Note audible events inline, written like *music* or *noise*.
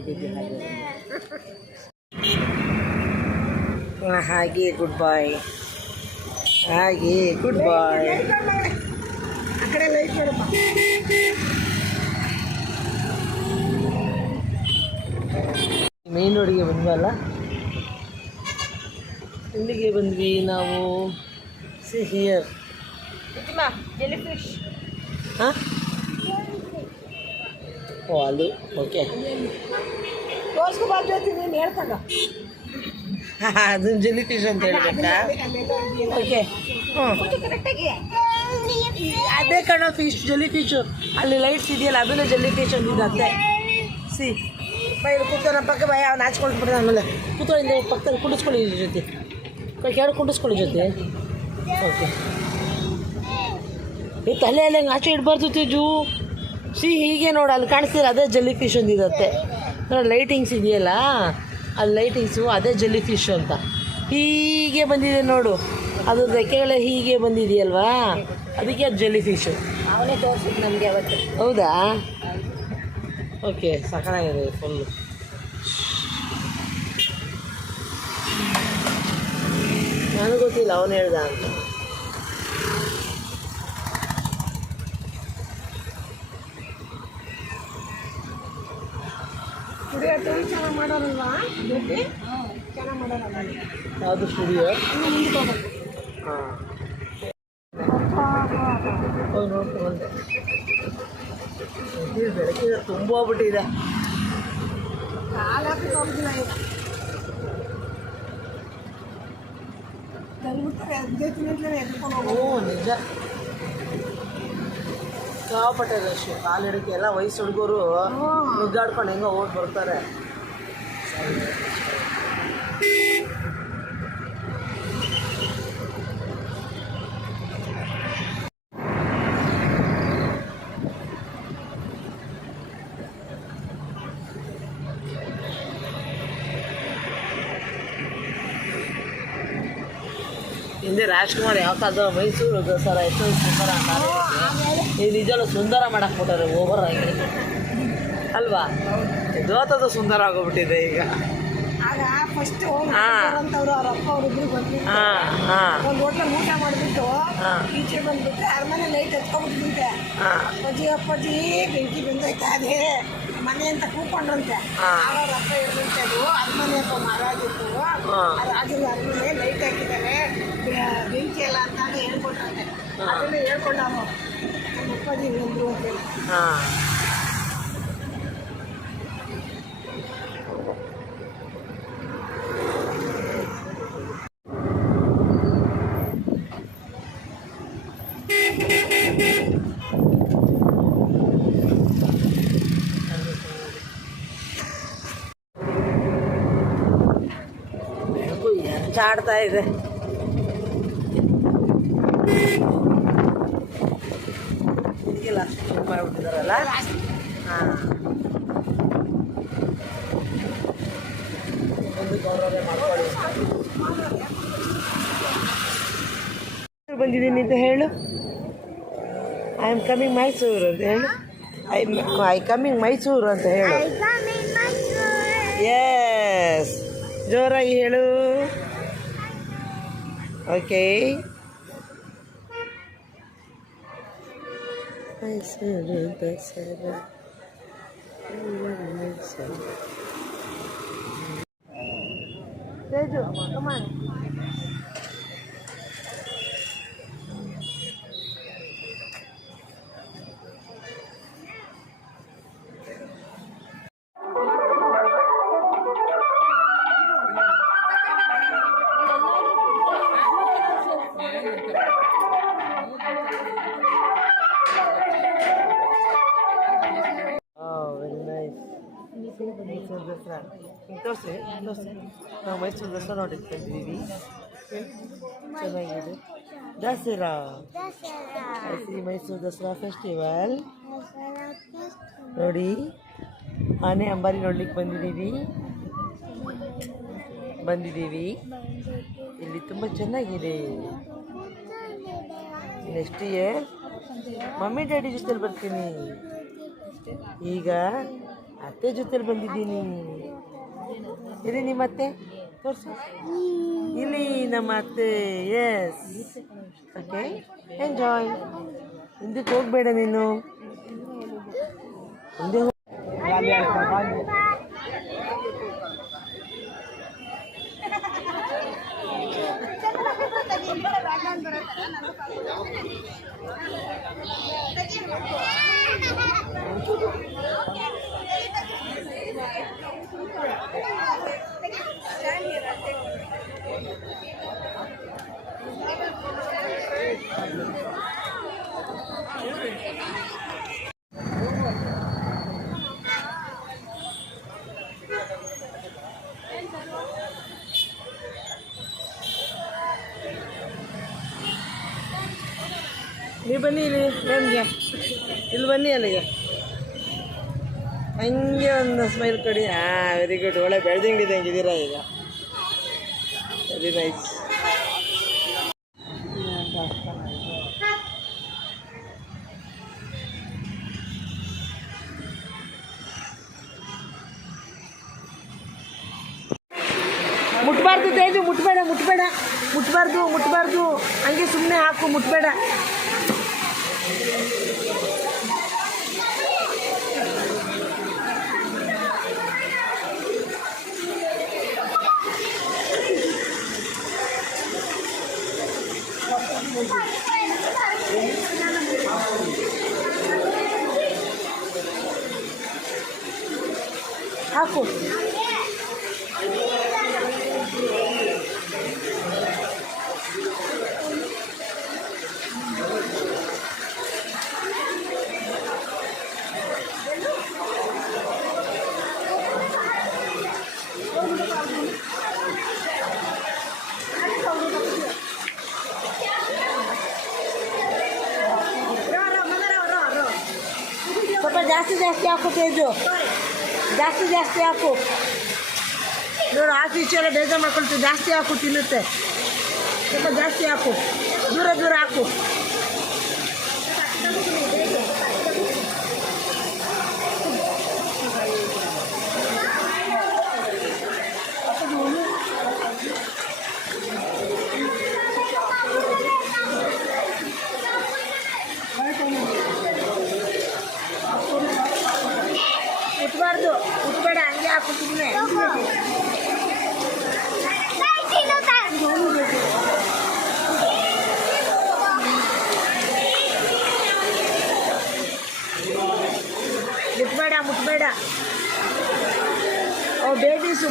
ಹೀಗೆ ಗುಡ್ ಹಾಗೆ ಹಾಗೆ ಗುಡ್ ಬಾಯ್ ಹಾಗೆ ಗುಡ್ ಬಾಯ್ ಮೇನ್ ರೋಡಿಗೆ ಬಂದ್ವಲ್ಲ ಇಲ್ಲಿಗೆ ಬಂದ್ವಿ ನಾವು? ಸಿ ಹಿಯರ್ ಹಾಂ ಓ ಅದು ಓಕೆ *laughs* ಅದನ್ನ ಜಲ್ಲಿ ಫಿಶ್ ಅಂತ ಹೇಳ್ಬೇಕಾ? ಓಕೆ ಹ್ಞೂ ಅದೇ ಕಣ ಫಿಶ್ ಜೆಲ್ಲಿ ಫಿಶು ಅಲ್ಲಿ ಲೈಟ್ಸ್ ಇದೆಯಲ್ಲ ಅದನ್ನು ಜೆಲ್ಲಿ ಫಿಶ್ ಅಂತಿದ್ದತ್ತೆ ಸಿ. ಬೈ ಕೂತ್ಕೊ ನಮ್ಮ ಪಕ್ಕ ಭಯ ಅವ್ನು ಹಾಚ್ಕೊಳ್ಬಿಡ್ತಾನೆ ಆಮೇಲೆ. ಕೂತ್ಕೊಂಡಿದ್ದೆ ಪಕ್ಕದಲ್ಲಿ ಕುಡಿಸ್ಕೊಳ್ಳಿ ಇದ್ರ ಜೊತೆ. ಕೆಳಗೆ ಕುಡಿಸ್ಕೊಳ್ಳಿ ಜೊತೆ. ಓಕೆ ಈ ತಲೆ ಎಲ್ಲ ಹಂಗೆ ಆಚೆ ಇಡಬಾರ್ದು ತೇಜು? ಸಿ ಹೀಗೆ ನೋಡಿ ಅಲ್ಲಿ ಕಾಣಿಸ್ತೀರ ಅದೇ ಜಲ್ಲಿ ಫಿಶ್ ಒಂದಿರುತ್ತೆ. ನೋಡಿ ಲೈಟಿಂಗ್ಸ್ ಇದೆಯಲ್ಲ? ಅಲ್ಲಿ ಲೈಟಿಂಗ್ಸು ಅದೇ ಜಲ್ಲಿ ಫಿಶ್ ಅಂತ. ಹೀಗೆ ಬಂದಿದೆ ನೋಡು. ಅದು ರೆಕ್ಕೆಗಳ ಹೀಗೆ ಬಂದಿದೆಯಲ್ವಾ? ಅದಕ್ಕೆ ಅದು ಜಲ್ಲಿ ಫಿಶು ಅವನೇ ನಮಗೆ ಅವತ್ತು. ಹೌದಾ? ಓಕೆ ಸಕಲಾಗಿದೆ ಫುಲ್ಲು ನನಗೆ ಗೊತ್ತಿಲ್ಲ ಅವನು ಹೇಳ್ದ ಅಂತ. ಚೆನ್ನಾಗಿ ಮಾಡೋರಲ್ವಾ? ಚೆನ್ನಾಗಿ ಮಾಡೋರಲ್ಲ ಯಾವುದು ಸ್ಟುಡಿಯೋ ಹಾಂ. ನೋಡ್ಕೊಂಡು ಬಂದೆ ಇದು ಬೆಳಕಿಗೆ ತುಂಬ ಹೋಗ್ಬಿಟ್ಟಿದೆ ಕಾಲಾಕಿ ಹೋಗುದಿಲ್ಲ ಈಗ. ದಯವಿಟ್ಟು ಎದ್ದೇತಿನಿಂದಲೇ ಎದ್ಕೊಂಡು ಹೋಗು ಹ್ಞೂ ನಿಜ. ಸಿಕ್ಕಾಪಟ್ಟೆ ರಶ್. ಕಾಲಿಡಕ್ಕೆ ಎಲ್ಲ ವಯಸ್ಸು ಹುಡುಗರು ನುಗ್ಗಾಡ್ಕೊಂಡು ಹೆಂಗೋ ಓಟ್ ಬರ್ತಾರೆ. ಹಿಂದೆ ರಾಜ್ಕುಮಾರ್ ಯಾವ ಮೈಸೂರು ದಸರಾ ಎಷ್ಟು ಸುಂದರ ಈ ನಿಜವೂ ಸುಂದರ ಮಾಡಕ್ ಬಿಟ್ಟಾರೆ ಓವರ್ ಆಗಿ. ಅಲ್ವಾ? ದೋತದ ಸುಂದರ ಆಗೋಗ್ಬಿಟ್ಟಿದೆ ಈಗ. ಊಟ ಮಾಡಿಬಿಟ್ಟು. ಈಚೆ ಬಂದ್ಬಿಟ್ಟು ಅರಮನೆ ಲೈಟ್ ಎತ್ಕೊಂಡ್ಬಿಟ್ಟಿದ್ದೆ ಅಪ್ಪಾಜಿ ಅಪ್ಪಾಜಿ ಬೆಂಕಿ ಬಂದೈತೆ ಅದೇ ಮನೆ ಅಂತ ಕೂಕೊಂಡ್ರಂತೆ ಆವಾಗ ಅಪ್ಪ ಹೇಳ್ದಂತೆ ಅದು ಅರಮನೆ. ರಾಜರ ಅರಮನೆ ಲೈಟ್ ಹಾಕಿದ್ದಾರೆ. ಬೆ- ಬೆಂಕಿ ಎಲ್ಲ ಅಂತಾಗ ಹೇಳ್ಕೊಟ್ರಂತೆ ಅದನ್ನ ಹೇಳ್ಕೊಂಡ ನಮ್ಮ ಅಪ್ಪಾಜಿ ಬಂದ್ರು ಅಂತೇಳಿ ಹಾಂ ಚಾಡ್ತಾ ಇದೆ ಶುರು ಮಾಡಿಬಿಟ್ಟಿದಾರಲ್ಲ? ಹಾಂ. ಬಂದಿದ್ದೀನಿ ಅಂತ ಹೇಳು. ಐ ಆಮ್ ಕಮಿಂಗ್ ಮೈಸೂರು ಅಂತ ಹೇಳು. ಐ ಐ ಕಮಿಂಗ್ ಮೈಸೂರು ಅಂತ ಹೇಳು. ಎಸ್ ಜೋರಾಗಿ ಹೇಳು. ಓಕೆ 带鞋子带鞋子带鞋子带这个吗干嘛呢 ಕಮಾನ್ ಹಿಂಗೆ ತೋರಿಸ್ರಿ ತೋರಿಸಿ. ನಾವು ಮೈಸೂರು ದಸರಾ ನೋಡಕ್ಕೆ ಬಂದಿದ್ದೀವಿ ಚೆನ್ನಾಗಿದೆ. ದಸರಾ. ಶ್ರೀ ಮೈಸೂರು ದಸರಾ ಫೆಸ್ಟಿವಲ್. ನೋಡಿ ಆನೆ ಅಂಬಾರಿ ನೋಡ್ಲಿಕ್ಕೆ ಬಂದಿದ್ದೀವಿ ಬಂದಿದ್ದೀವಿ ಇಲ್ಲಿ ತುಂಬ ಚೆನ್ನಾಗಿದೆ. ನೆಕ್ಸ್ಟ್ ಇಯರ್ ಮಮ್ಮಿ ಡ್ಯಾಡಿ ಜೊತೆಲಿ ಬರ್ತೀನಿ. ಈಗ ಅತ್ತೆ ಜೊತೆಲಿ ಬಂದಿದ್ದೀನಿ? ಇಲ್ಲಿ ನಿಮ್ಮ ಅತ್ತೆ? ತೋರಿಸು. ಇಲ್ಲಿ ನಮ್ಮ ಅತ್ತೆ. ಎಸ್ ಓಕೆ ಎಂಜಾಯ್ ಹಿಂದಕ್ಕೆ ಹೋಗ್ಬೇಡ ನೀನು. ಹಿಂದೆ ಹೋಗ್- ಬನ್ನಿ, ಇಲ್ಲಿ ನಮಗೆ ಇಲ್ಲಿ ಬನ್ನಿ ಅಲ್ಲಿಗೆ. ಹಂಗೆ ಒಂದು ಸ್ಮೈಲ್ ಕೊಡಿ. ಹಾಂ ವೆರಿ ಗುಡ್ ಒಳ್ಳೆ ಬೆಳೆದಿಂಗಿದ್ದಂಗೆ ಇದ್ದೀರಾ ಈಗ? ವೆರಿ ನೈಸ್ ಮುಟ್ಬಾರ್ದು ತೇಜು, ಮುಟ್ಬೇಡ ಮುಟ್ಬೇಡ. ಮುಟ್ಬಾರ್ದು ಮುಟ್ಬಾರ್ದು. ಹಂಗೆ ಸುಮ್ಮನೆ ಹಾಕು, ಮುಟ್ಬೇಡ ಹಾಕು ಸ್ವಲ್ಪ ಜಾಸ್ತಿ ಜಾಸ್ತಿ ಹಾಕು ತೇಜು ಜಾಸ್ತಿ ಜಾಸ್ತಿ ಹಾಕು. ನೋಡು ಆ ಎಲ್ಲ ಬೇಜಾರು ಮಾಡ್ಕೊಳ್ತೀವಿ. ಜಾಸ್ತಿ ಹಾಕು, ತಿನ್ನುತ್ತೆ. ಸ್ವಲ್ಪ ಜಾಸ್ತಿ ಹಾಕು. ದೂರ ದೂರ ಹಾಕು. से